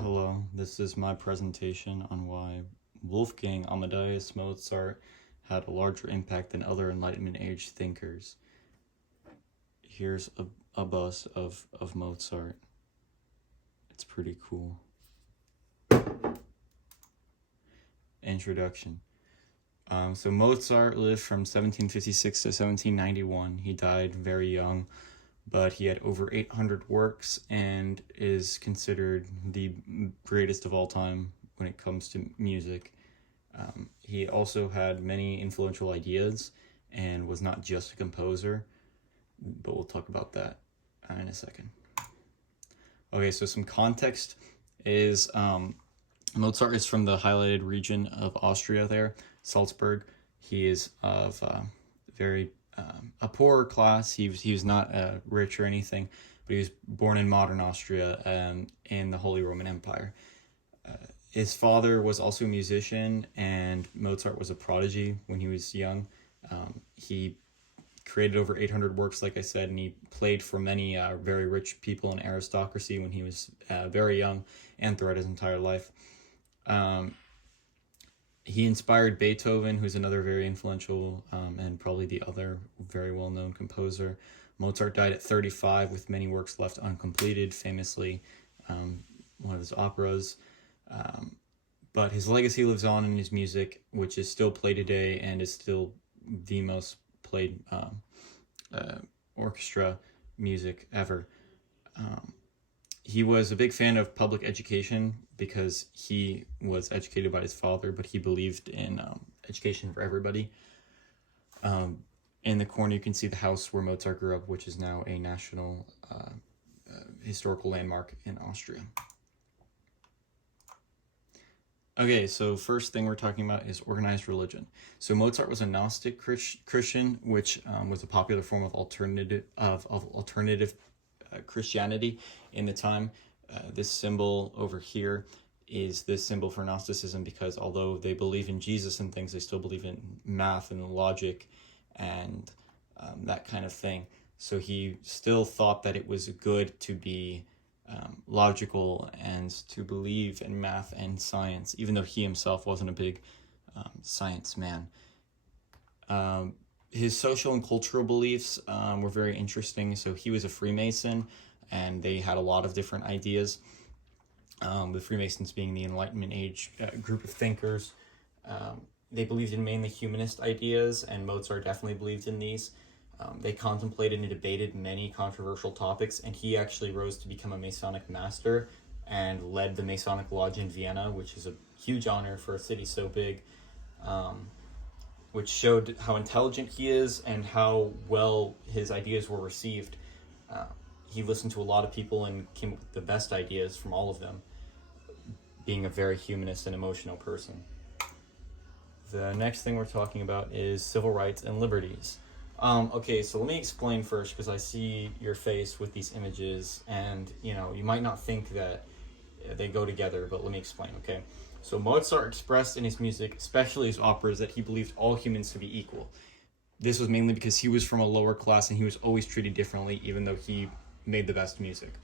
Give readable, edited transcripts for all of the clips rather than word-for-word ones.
Hello, this is my presentation on why Wolfgang Amadeus Mozart had a larger impact than other Enlightenment age thinkers. Here's a bust of Mozart. It's pretty cool. Introduction. So Mozart lived from 1756 to 1791. He died very young, but he had over 800 works and is considered the greatest of all time when it comes to music. He also had many influential ideas and was not just a composer, but we'll talk about that in a second. Okay, so some context is Mozart is from the highlighted region of Austria there, Salzburg. He is of very a poorer class. He was not rich or anything, but he was born in modern Austria in the Holy Roman Empire. His father was also a musician, and Mozart was a prodigy when he was young. He created over 800 works, like I said, and he played for many very rich people in aristocracy when he was very young and throughout his entire life. He inspired Beethoven, who's another very influential and probably the other very well-known composer. Mozart died at 35 with many works left uncompleted, famously one of his operas. But his legacy lives on in his music, which is still played today and is still the most played orchestra music ever. He was a big fan of public education because he was educated by his father, but he believed in education for everybody. In the corner, you can see the house where Mozart grew up, which is now a national historical landmark in Austria. Okay, so first thing we're talking about is organized religion. So Mozart was a Gnostic Christian, which was a popular form of alternative Christianity in the time. This symbol over here is the symbol for Gnosticism because although they believe in Jesus and things, they still believe in math and logic and that kind of thing. So he still thought that it was good to be logical and to believe in math and science, even though he himself wasn't a big science man. His social and cultural beliefs were very interesting. So he was a Freemason, and they had a lot of different ideas. The Freemasons being the Enlightenment age group of thinkers. They believed in mainly humanist ideas, and Mozart definitely believed in these. They contemplated and debated many controversial topics, and he actually rose to become a Masonic master and led the Masonic Lodge in Vienna, which is a huge honor for a city so big, which showed how intelligent he is and how well his ideas were received. He listened to a lot of people and came up with the best ideas from all of them, being a very humanist and emotional person. The next thing we're talking about is civil rights and liberties. Okay, so let me explain first, because I see your face with these images, and you might not think that they go together, but let me explain, okay? So Mozart expressed in his music, especially his operas, that he believed all humans to be equal. This was mainly because he was from a lower class and he was always treated differently, even though he made the best music.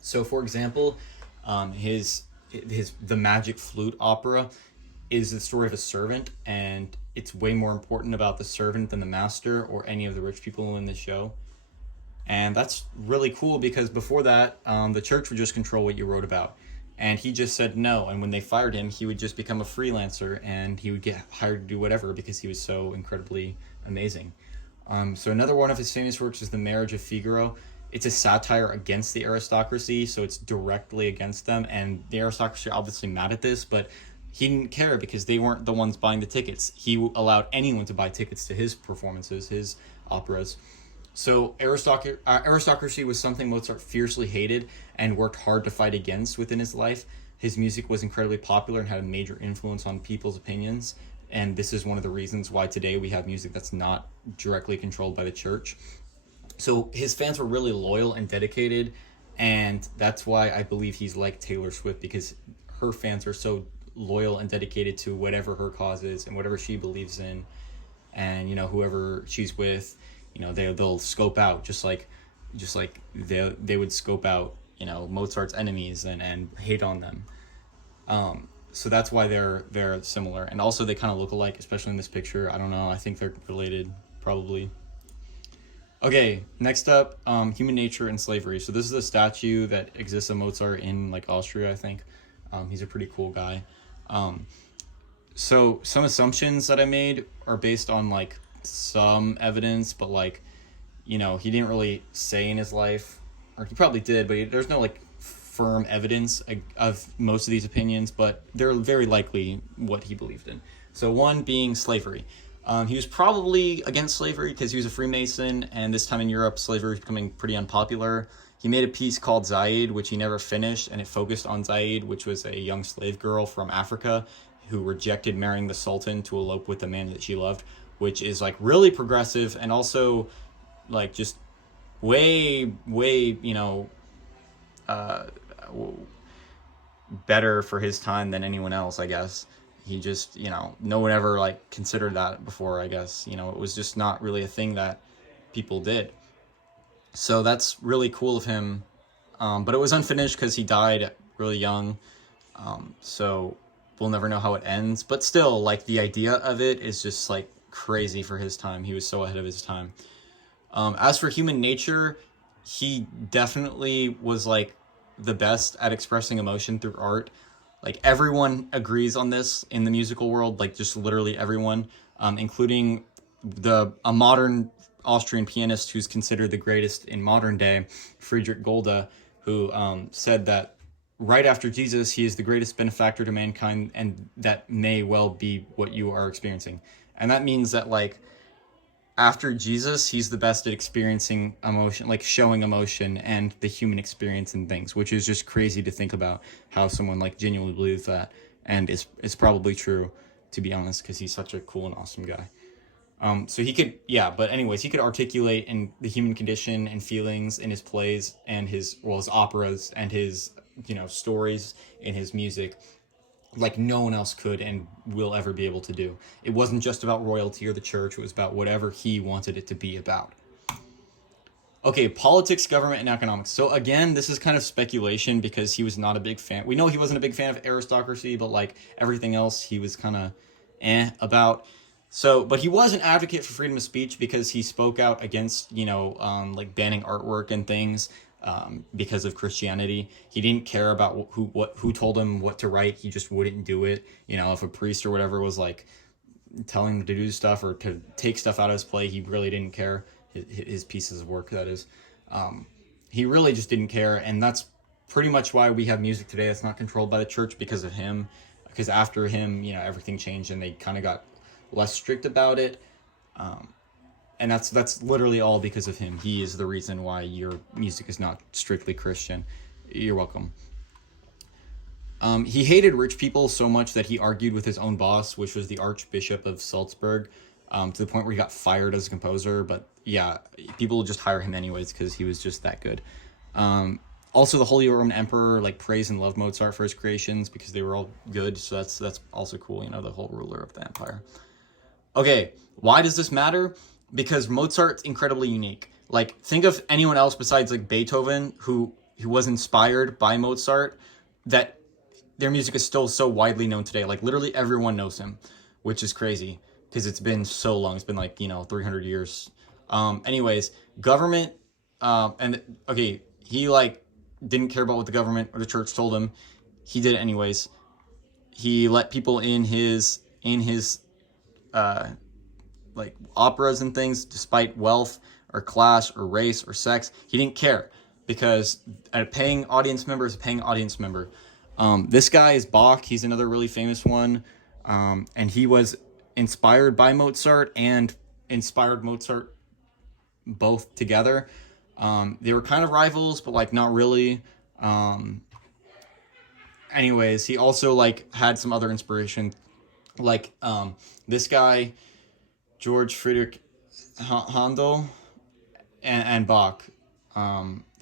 So, for example, the Magic Flute opera is the story of a servant, and it's way more important about the servant than the master or any of the rich people in the show. And that's really cool because before that, the church would just control what you wrote about. And he just said no, and when they fired him, he would just become a freelancer and he would get hired to do whatever because he was so incredibly amazing. So another one of his famous works is The Marriage of Figaro. It's a satire against the aristocracy, so it's directly against them, and the aristocracy are obviously mad at this, but he didn't care because they weren't the ones buying the tickets. He allowed anyone to buy tickets to his performances, his operas. So aristocracy was something Mozart fiercely hated and worked hard to fight against within his life. His music was incredibly popular and had a major influence on people's opinions, and this is one of the reasons why today we have music that's not directly controlled by the church. So his fans were really loyal and dedicated, and that's why I believe he's like Taylor Swift, because her fans are so loyal and dedicated to whatever her cause is and whatever she believes in, and whoever she's with, they'll scope out just like they would scope out Mozart's enemies and hate on them. So that's why they're similar, and also they kind of look alike, especially in this picture. I don't know. I think they're related, probably. Okay, next up, human nature and slavery. So this is a statue that exists of Mozart in like Austria, I think. He's a pretty cool guy. So some assumptions that I made are based on like some evidence, but like, he didn't really say in his life, or he probably did, but there's no like firm evidence of most of these opinions, but they're very likely what he believed in. So one being slavery. He was probably against slavery because he was a Freemason, and this time in Europe, slavery was becoming pretty unpopular. He made a piece called Zaid, which he never finished, and it focused on Zaid, which was a young slave girl from Africa who rejected marrying the Sultan to elope with the man that she loved, which is like really progressive and also like just way, better for his time than anyone else, I guess. He just, no one ever like considered that before, I guess. It was just not really a thing that people did. So that's really cool of him. But it was unfinished because he died really young. So we'll never know how it ends. But still, like, the idea of it is just like crazy for his time. He was so ahead of his time. As for human nature, he definitely was like the best at expressing emotion through art. Like, everyone agrees on this in the musical world, like just literally everyone, including a modern Austrian pianist who's considered the greatest in modern day, Friedrich Golda, who said that right after Jesus, he is the greatest benefactor to mankind, and that may well be what you are experiencing. And that means that, like, after Jesus, he's the best at experiencing emotion, like showing emotion and the human experience and things, which is just crazy to think about how someone like genuinely believes that. And it's probably true, to be honest, because he's such a cool and awesome guy. So he could, but anyways, he could articulate in the human condition and feelings in his plays and his operas and his, stories in his music like no one else could and will ever be able to do. It wasn't just about royalty or the church. It was about whatever he wanted it to be about. Okay, politics, government, and economics. So again, this is kind of speculation because he was not a big fan. We know he wasn't a big fan of aristocracy, but like everything else, he was kind of about. So, but he was an advocate for freedom of speech because he spoke out against, like banning artwork and things. Because of Christianity, he didn't care about who told him what to write. He just wouldn't do it. If a priest or whatever was like telling him to do stuff or to take stuff out of his play, he really didn't care. His pieces of work, that is. He really just didn't care, and that's pretty much why we have music today that's not controlled by the church because of him. Because after him, everything changed and they kind of got less strict about it. And that's literally all because of him. He is the reason why your music is not strictly Christian. You're welcome. He hated rich people so much that he argued with his own boss, which was the Archbishop of Salzburg, to the point where he got fired as a composer. But yeah, people would just hire him anyways because he was just that good. Also, the Holy Roman Emperor like praised and loved Mozart for his creations because they were all good. So that's also cool. The whole ruler of the empire. Okay, why does this matter? Because Mozart's incredibly unique. Like, think of anyone else besides like Beethoven who was inspired by Mozart, that their music is still so widely known today. Like, literally everyone knows him, which is crazy because it's been so long. It's been like 300 years. Anyways, government he like didn't care about what the government or the church told him. He did it anyways. He let people in his like operas and things, despite wealth or class or race or sex. He didn't care because a paying audience member is a paying audience member. This guy is Bach. He's another really famous one. And he was inspired by Mozart and inspired Mozart both together. They were kind of rivals, but like not really. Anyways, he also like had some other inspiration. Like this guy, George Friedrich Handel, and Bach,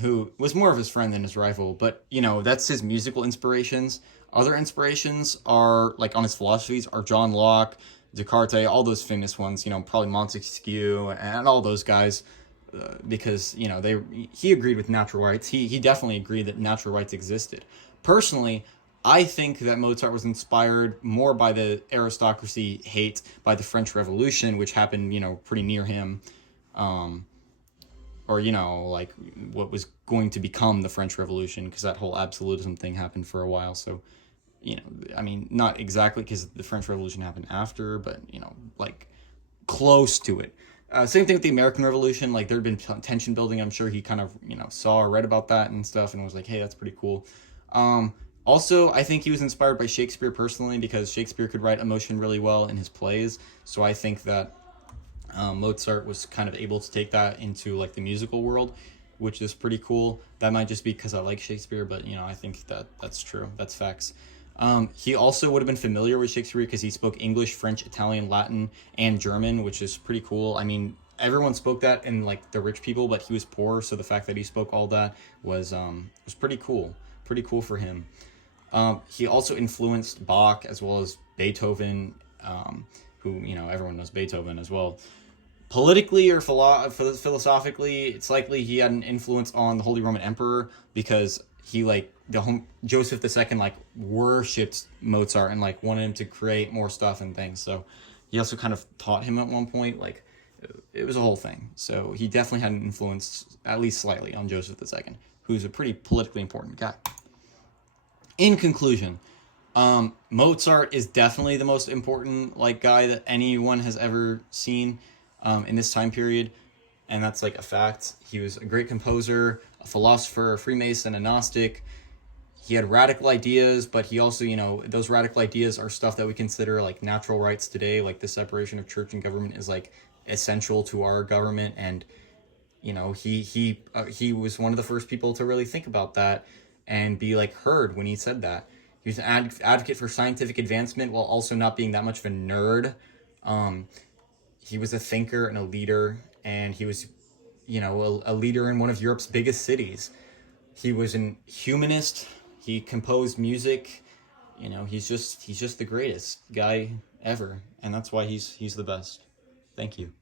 who was more of his friend than his rival. But, that's his musical inspirations. Other inspirations are, like, on his philosophies, are John Locke, Descartes, all those famous ones, probably Montesquieu, and all those guys. because he agreed with natural rights. He definitely agreed that natural rights existed. Personally, I think that Mozart was inspired more by the aristocracy hate by the French Revolution, which happened, pretty near him, or like what was going to become the French Revolution, because that whole absolutism thing happened for a while. So, I mean, not exactly because the French Revolution happened after, but like close to it. Same thing with the American Revolution. Like, there had been tension building. I'm sure he kind of saw or read about that and stuff, and was like, hey, that's pretty cool. Also, I think he was inspired by Shakespeare personally, because Shakespeare could write emotion really well in his plays. So I think that Mozart was kind of able to take that into like the musical world, which is pretty cool. That might just be because I like Shakespeare, but I think that that's true. That's facts. He also would have been familiar with Shakespeare because he spoke English, French, Italian, Latin, and German, which is pretty cool. I mean, everyone spoke that in like the rich people, but he was poor, so the fact that he spoke all that was pretty cool. Pretty cool for him. He also influenced Bach as well as Beethoven, who everyone knows Beethoven as well. Politically or philosophically, it's likely he had an influence on the Holy Roman Emperor, because he Joseph II worshipped Mozart and wanted him to create more stuff and things. So he also kind of taught him at one point. It was a whole thing. So he definitely had an influence, at least slightly, on Joseph II, who's a pretty politically important guy. In conclusion, Mozart is definitely the most important guy that anyone has ever seen in this time period, and that's a fact. He was a great composer, a philosopher, a Freemason, a Gnostic. He had radical ideas, but he also, those radical ideas are stuff that we consider natural rights today, like the separation of church and government is essential to our government, and he was one of the first people to really think about that and be heard when he said that. He was an advocate for scientific advancement while also not being that much of a nerd. He was a thinker and a leader, and he was, a leader in one of Europe's biggest cities. He was an humanist. He composed music. He's just the greatest guy ever, and that's why he's the best. Thank you.